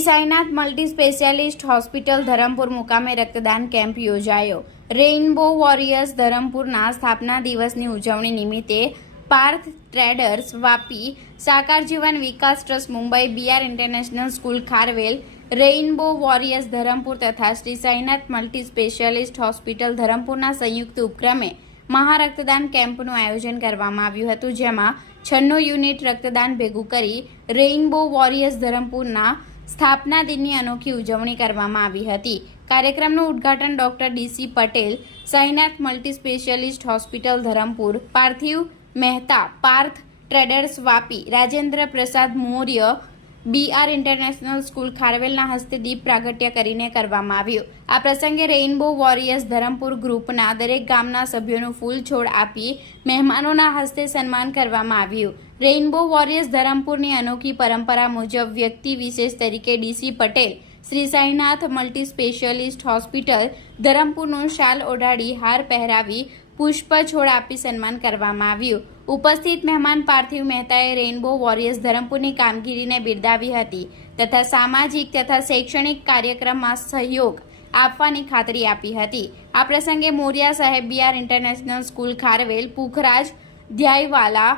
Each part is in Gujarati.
Shri Sainath multi specialist hospital Dharampur મુકામે રક્તદાન કેમ્પ યોજાયો। રેઇનબો વોરિયર્સ ધરમપુરના સ્થાપના દિવસની ઉજવણી નિમિત્તે Parth traders Vapi, Sakar Jivan Vikas trust Mumbai, BR international school Kharvel, rainbow warriors Dharampur તથા Shri Sainath multi specialist hospital ધરમપુરના સંયુક્ત ઉપક્રમે મહારક્તદાન કેમ્પનું આયોજન કરવામાં આવ્યું હતું, જેમાં 96 યુનિટ રક્તદાન ભેગું કરી રેઇનબો વોરિયર્સ ધરમપુરના સ્થાપના દિનની અનોખી ઉજવણી કરવામાં આવી હતી। કાર્યક્રમનું ઉદ્ઘાટન doctor DC Patel, Sainath multi specialist hospital Dharampur, પાર્થિવ Mehta, Parth traders Vapi, Rajendra Prasad Maurya, BR international school ખારવેલના હસ્તે દીપ પ્રાગટ્ય કરીને કરવામાં આવ્યું। આ પ્રસંગે રેઇનબો વોરિયર્સ ધરમપુર ગ્રુપના દરેક ગામના સભ્યોનું ફૂલ છોડ આપી મહેમાનોના હસ્તે સન્માન કરવામાં આવ્યું। રેઇનબો વોરિયર્સ ધરમપુરની અનોખી પરંપરા મુજબ વ્યક્તિ વિશેષ તરીકે DC Patel Shri Sainath multi specialist hospital ધરમપુરનું શાલ ઓઢાડી હાર પહેરાવી પુષ્પ છોડ આપી સન્માન કરવામાં આવ્યું। ઉપસ્થિત મહેમાન પાર્થિવ મહેતાએ રેઇનબો વોરિયર્સ ધરમપુરની કામગીરીને બિરદાવી હતી તથા સામાજિક તથા શૈક્ષણિક કાર્યક્રમમાં સહયોગ આપવાની ખાતરી આપી હતી। આ પ્રસંગે મોરિયા સાહેબ, BR international school Kharvel, Pukhraj Dhyaywala,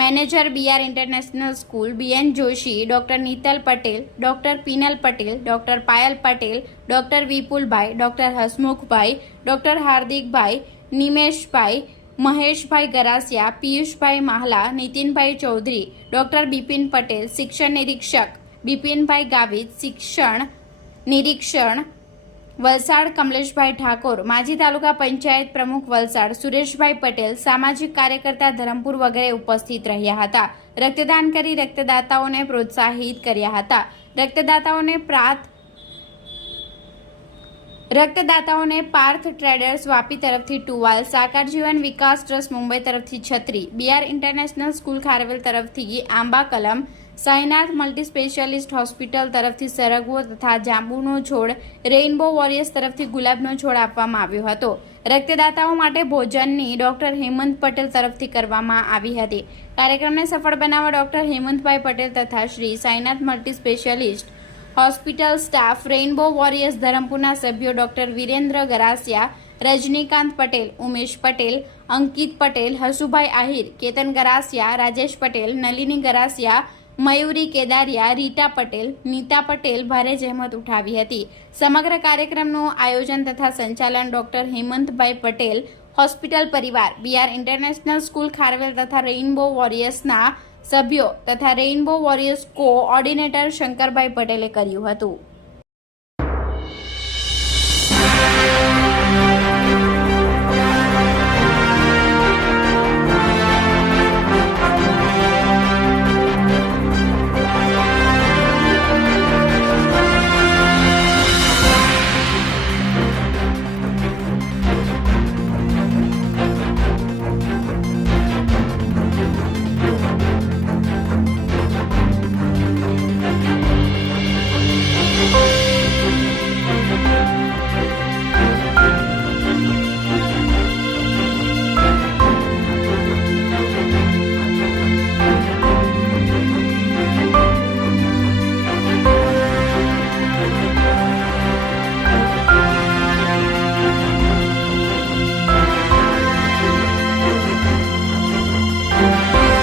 manager BR international school BN Joshi, doctor Nital Patel, doctor Pinal Patel, doctor Payal Patel, doctor Vipulbhai, doctor Hasmukhbhai, doctor Hardikbhai, Nimeshbhai, Maheshbhai Garasiya, Piyushbhai Mahla, Nitinbhai Chaudhary, doctor Bipin Patel, શિક્ષણ નિરીક્ષક બિપિનભાઈ ગાવિત, શિક્ષણ નિરીક્ષણ વલસાડ કમલેશભાઈ ઠાકોર, માજી તાલુકા પંચાયત પ્રમુખ વલસાડ સુરેશભાઈ પટેલ, સામાજિક કાર્યકર્તા ધરમપુર વગેરે ઉપસ્થિત રહ્યા હતા। રક્તદાન કરી રક્તદાતાઓને પ્રોત્સાહિત કર્યા હતા। રક્તદાતાઓને પાર્થ ટ્રેડર્સ વાપી તરફથી ટુવાલ, સાકાર જીવન વિકાસ ટ્રસ્ટ મુંબઈ તરફથી છત્રી, બીઆર ઇન્ટરનેશનલ સ્કૂલ ખારવેલ તરફથી આંબા કલમ, સાઈનાથ મલ્ટી સ્પેશિયાલિસ્ટ હોસ્પિટલ તરફથી સરગવો તથા જાંબુનો છોડ, રેઇનબો વોરિયર્સ તરફથી ગુલાબનો છોડ આપવામાં આવ્યો હતો। રક્તદાતાઓ માટે ભોજનની ડોક્ટર હેમંત પટેલ તરફથી કરવામાં આવી હતી। કાર્યક્રમને સફળ બનાવવા ડોક્ટર હેમંતભાઈ પટેલ તથા Shri Sainath multi specialist hospital staff, rainbow warriors ધરમપુરના સભ્યો ડોક્ટર વિરેન્દ્ર ગરાસિયા, રજનીકાંત પટેલ, ઉમેશ પટેલ, અંકિત પટેલ, હસુભાઈ આહિર, કેતન ગરાસિયા, રાજેશ પટેલ, નલિની ગરાસિયા, મયુરી કેદારિયા, રીટા પટેલ, નીતા પટેલ ભારે જહેમત ઉઠાવી હતી। સમગ્ર કાર્યક્રમનું આયોજન તથા સંચાલન ડોક્ટર હેમંતભાઈ પટેલ, હોસ્પિટલ પરિવાર, બીઆર ઇન્ટરનેશનલ સ્કૂલ ખારવેલ તથા રેઇનબો વોરિયર્સના સભ્યો તથા રેઇનબો વોરિયર્સ કોઓર્ડિનેટર શંકરભાઈ પટેલે કર્યું હતું।